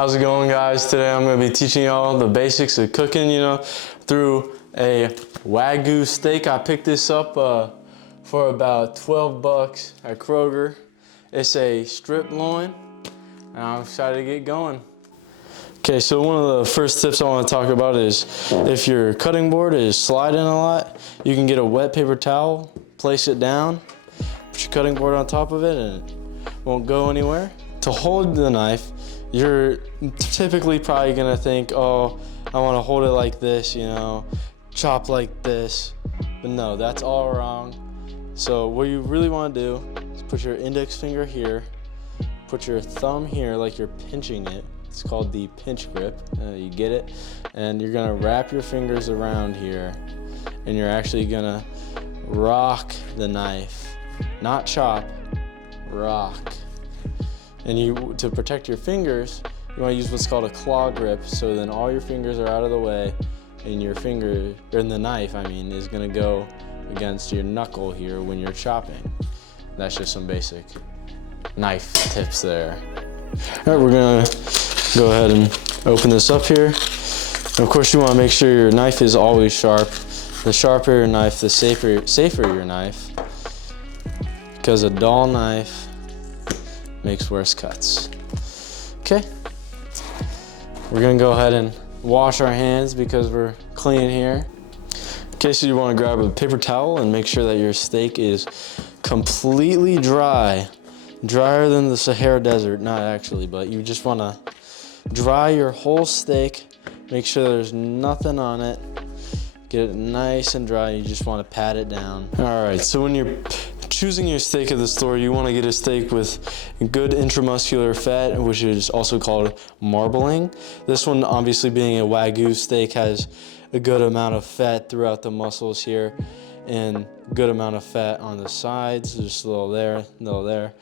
How's it going, guys? Today I'm going to be teaching y'all the basics of cooking, through a WAYGU steak. I picked this up for about 12 bucks at Kroger. It's a strip loin, and I'm excited to get going. Okay, so one of the first tips I want to talk about is if your cutting board is sliding a lot, you can get a wet paper towel, place it down, put your cutting board on top of it, and it won't go anywhere. To hold the knife, you're typically probably gonna think, oh, I wanna hold it like this, chop like this. But no, that's all wrong. So what you really wanna do is put your index finger here, put your thumb here like you're pinching it. It's called the pinch grip, you get it? And you're gonna wrap your fingers around here, and you're actually gonna rock the knife. Not chop, rock. And to protect your fingers, you want to use what's called a claw grip, so then all your fingers are out of the way, and your finger, or the knife, is going to go against your knuckle here when you're chopping. That's just some basic knife tips there. All right, we're going to go ahead and open this up here. And of course, you want to make sure your knife is always sharp. The sharper your knife, the safer your knife, because a dull knife makes worse cuts. Okay, we're gonna go ahead and wash our hands because we're clean here. Okay, so you wanna grab a paper towel and make sure that your steak is completely dry. Drier than the Sahara Desert, not actually, but you just wanna dry your whole steak. Make sure there's nothing on it. Get it nice and dry, you just wanna pat it down. All right, so when you're choosing your steak at the store, you want to get a steak with good intramuscular fat, which is also called marbling. This one, obviously being a Wagyu steak, has a good amount of fat throughout the muscles here, and good amount of fat on the sides, just a little there, a little there.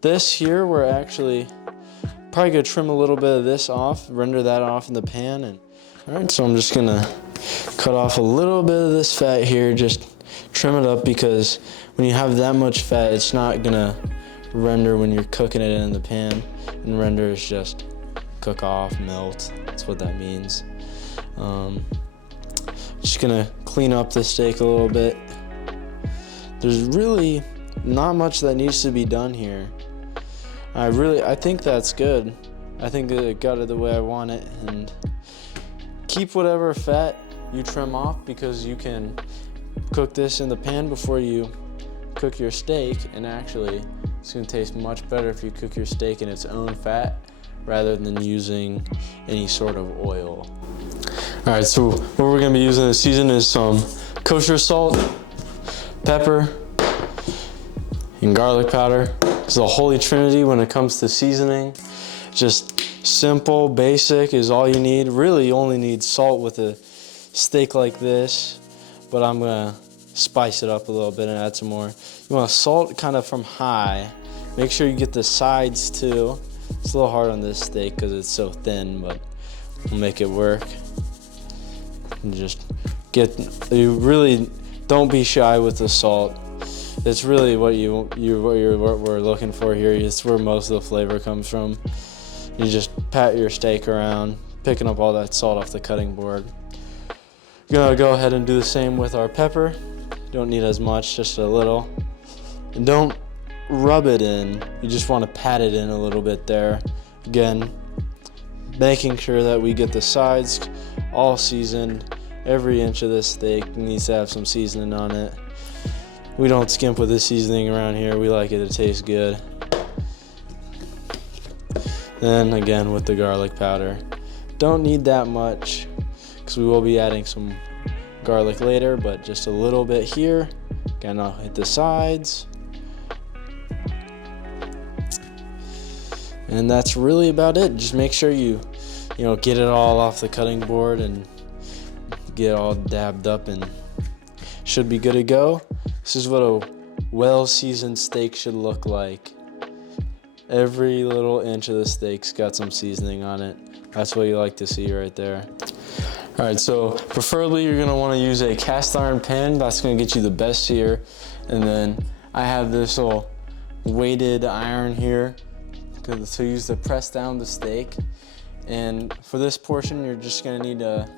This here, we're actually probably gonna trim a little bit of this off, render that off in the pan. And all right, so I'm just gonna cut off a little bit of this fat here, just trim it up, because when you have that much fat, it's not gonna render when you're cooking it in the pan. And render is just cook off, melt. That's what that means. Just gonna clean up the steak a little bit. There's really not much that needs to be done here. I think that's good. I think that it got it the way I want it. And keep whatever fat you trim off, because you can cook this in the pan before you cook your steak, and actually it's going to taste much better if you cook your steak in its own fat rather than using any sort of oil. All right, so what we're going to be using this season is some kosher salt, pepper, and garlic powder. It's the holy trinity when it comes to seasoning. Just simple, basic is all you need. Really, you only need salt with a steak like this, but I'm gonna spice it up a little bit and add some more. You want to salt kind of from high. Make sure you get the sides too. It's a little hard on this steak because it's so thin, but we'll make it work. And you really don't be shy with the salt. It's really what we're looking for here. It's where most of the flavor comes from. You just pat your steak around, picking up all that salt off the cutting board. We're gonna go ahead and do the same with our pepper. Don't need as much, just a little. And don't rub it in. You just want to pat it in a little bit there. Again, making sure that we get the sides all seasoned. Every inch of this steak needs to have some seasoning on it. We don't skimp with this seasoning around here. We like it to taste good. Then again with the garlic powder. Don't need that much, because we will be adding some garlic later, but just a little bit here. Again, I'll hit the sides. And that's really about it. Just make sure you get it all off the cutting board and get it all dabbed up, and should be good to go. This is what a well-seasoned steak should look like. Every little inch of the steak's got some seasoning on it. That's what you like to see right there. All right, so preferably you're gonna wanna use a cast iron pan. That's gonna get you the best sear. And then I have this little weighted iron here to use to press down the steak. And for this portion, you're just gonna need a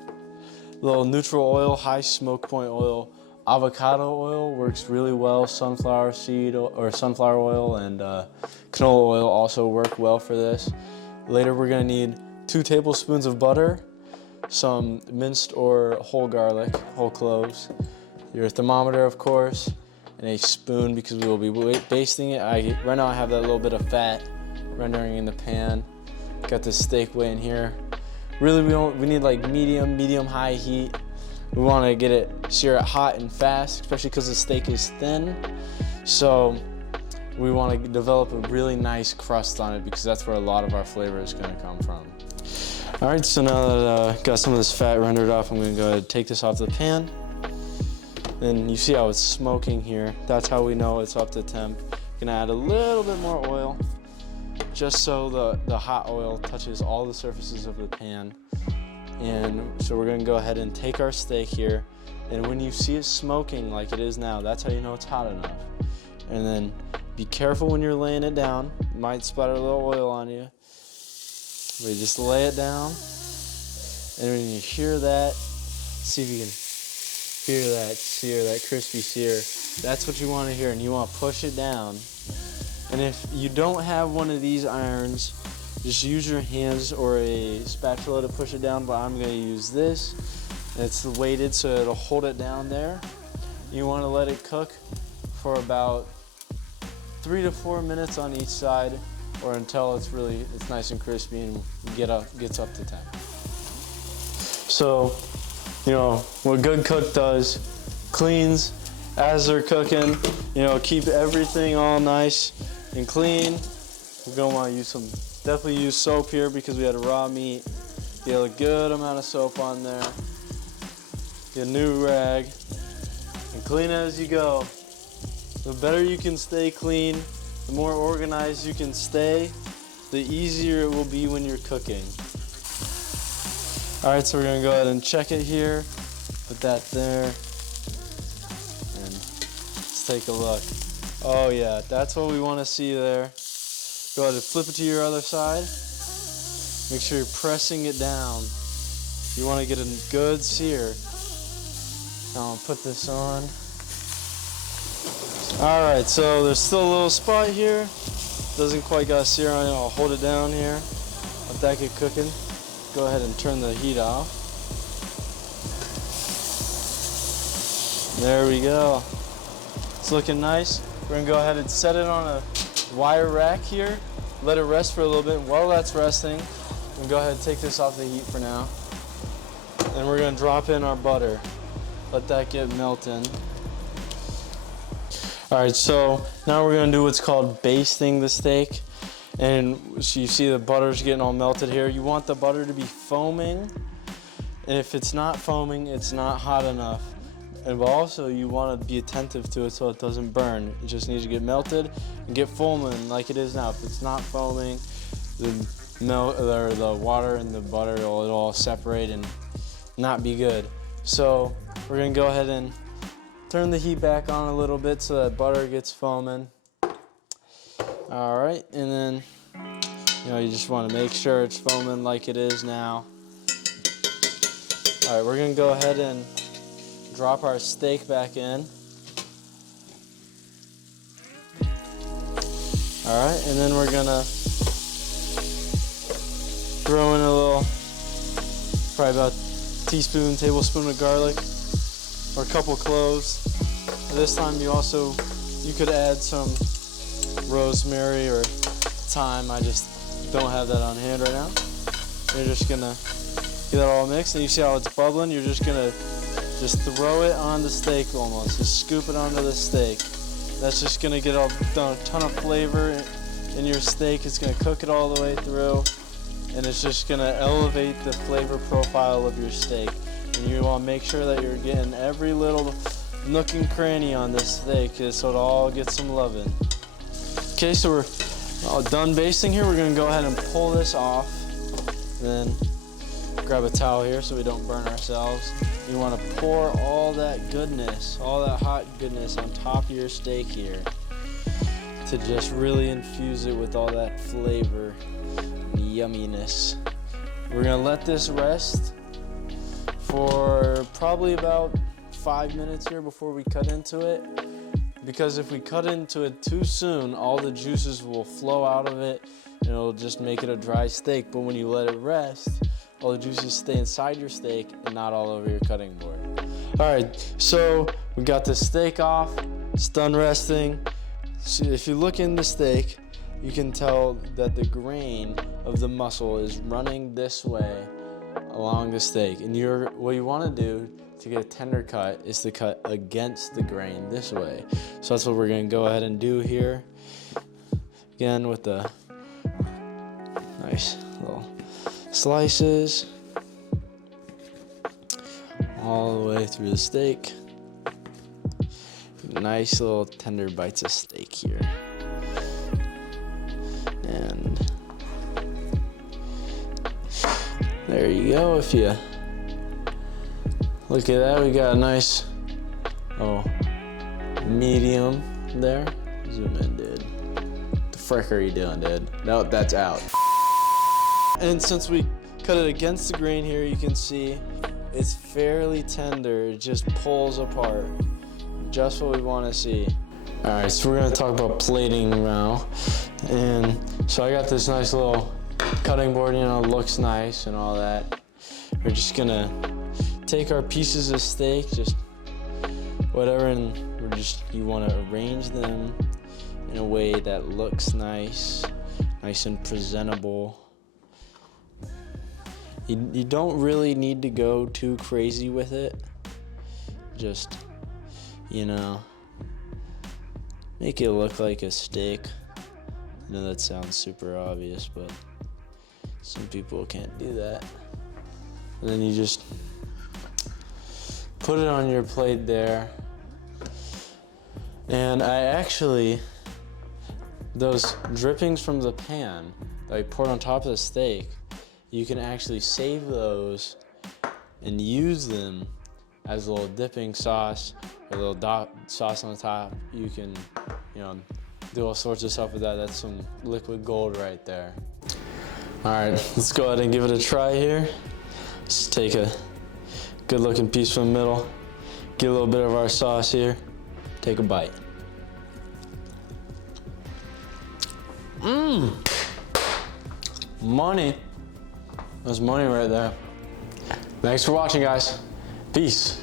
little neutral oil, high smoke point oil. Avocado oil works really well. Sunflower seed or sunflower oil and canola oil also work well for this. Later, we're gonna need 2 tablespoons of butter, some minced or whole garlic, whole cloves, your thermometer, of course, and a spoon because we will be basting it. Right now I have that little bit of fat rendering in the pan. Got this steak weighing here. Really, we need like medium high heat. We want to get it sear it hot and fast, especially because the steak is thin. So we want to develop a really nice crust on it because that's where a lot of our flavor is going to come from. All right, so now that got some of this fat rendered off, I'm going to go ahead and take this off the pan. And you see how it's smoking here. That's how we know it's up to temp. Gonna add a little bit more oil, just so the hot oil touches all the surfaces of the pan. And so we're gonna go ahead and take our steak here, and when you see it smoking like it is now, that's how you know it's hot enough. And then be careful when you're laying it down. It might splatter a little oil on you. But you just lay it down, and when you hear that, see if you can hear that sear, that crispy sear. That's what you want to hear, and you want to push it down. And if you don't have one of these irons, just use your hands or a spatula to push it down, but I'm going to use this. It's weighted so it'll hold it down there. You want to let it cook for about 3 to 4 minutes on each side, or until it's nice and crispy and gets up to temp. So, you know, what Good Cook does, cleans as they're cooking, you know, keep everything all nice and clean. We're gonna wanna definitely use soap here because we had a raw meat. Get a good amount of soap on there. Get a new rag and clean as you go. The better you can stay clean, the more organized you can stay, the easier it will be when you're cooking. All right, so we're gonna go ahead and check it here. Put that there, and let's take a look. Oh yeah, that's what we wanna see there. Go ahead and flip it to your other side. Make sure you're pressing it down. You wanna get a good sear. Now I'll put this on. All right, so there's still a little spot here. Doesn't quite got a sear on it. I'll hold it down here. Let that get cooking. Go ahead and turn the heat off. There we go. It's looking nice. We're gonna go ahead and set it on a wire rack here. Let it rest for a little bit. While that's resting, we'll go ahead and take this off the heat for now. And we're gonna drop in our butter. Let that get melting. All right, so now we're gonna do what's called basting the steak. And so you see the butter's getting all melted here. You want the butter to be foaming. And if it's not foaming, it's not hot enough. And also you want to be attentive to it so it doesn't burn. It just needs to get melted and get foaming like it is now. If it's not foaming, the water and the butter will all separate and not be good. So we're gonna go ahead and turn the heat back on a little bit so that butter gets foaming. All right, and then, you know, you just want to make sure it's foaming like it is now. All right, we're gonna go ahead and drop our steak back in. All right, and then we're gonna throw in a little, probably about a tablespoon of garlic, or a couple cloves. This time you could add some rosemary or thyme. I just don't have that on hand right now. You're just gonna get that all mixed, and you see how it's bubbling. You're just gonna throw it on the steak almost. Just scoop it onto the steak. That's just gonna get a ton of flavor in your steak. It's gonna cook it all the way through, and it's just gonna elevate the flavor profile of your steak. And you wanna make sure that you're getting every little nook and cranny on this steak so it all gets some loving. Okay, so we're all done basting here. We're gonna go ahead and pull this off. Then grab a towel here so we don't burn ourselves. You wanna pour all that goodness, all that hot goodness on top of your steak here to just really infuse it with all that flavor and yumminess. We're gonna let this rest for probably about 5 minutes here before we cut into it. Because if we cut into it too soon, all the juices will flow out of it and it'll just make it a dry steak. But when you let it rest, all the juices stay inside your steak and not all over your cutting board. All right, so we got the steak off, it's done resting. So if you look in the steak, you can tell that the grain of the muscle is running this way along the steak. And what you want to do to get a tender cut is to cut against the grain this way. So that's what we're going to go ahead and do here. Again with the nice little slices all the way through the steak. Nice little tender bites of steak here. And there you go. If you look at that, we got a nice medium there. Zoom in, dude. What the frick are you doing, dude? No, that's out. And since we cut it against the grain here, you can see it's fairly tender. It just pulls apart. Just what we want to see. All right, so we're gonna talk about plating now. And so I got this nice little cutting board, you know, looks nice and all that. We're just gonna take our pieces of steak, just whatever, and you wanna arrange them in a way that looks nice and presentable. You don't really need to go too crazy with it. Just, you know, make it look like a steak. I know that sounds super obvious, but some people can't do that. And then you just put it on your plate there. And those drippings from the pan that I poured on top of the steak, you can actually save those and use them as a little dipping sauce, or a little sauce on the top. You can, you know, do all sorts of stuff with that. That's some liquid gold right there. All right, let's go ahead and give it a try here. Just take a good looking piece from the middle, get a little bit of our sauce here, take a bite. Money. That's money right there. Thanks for watching, guys. Peace.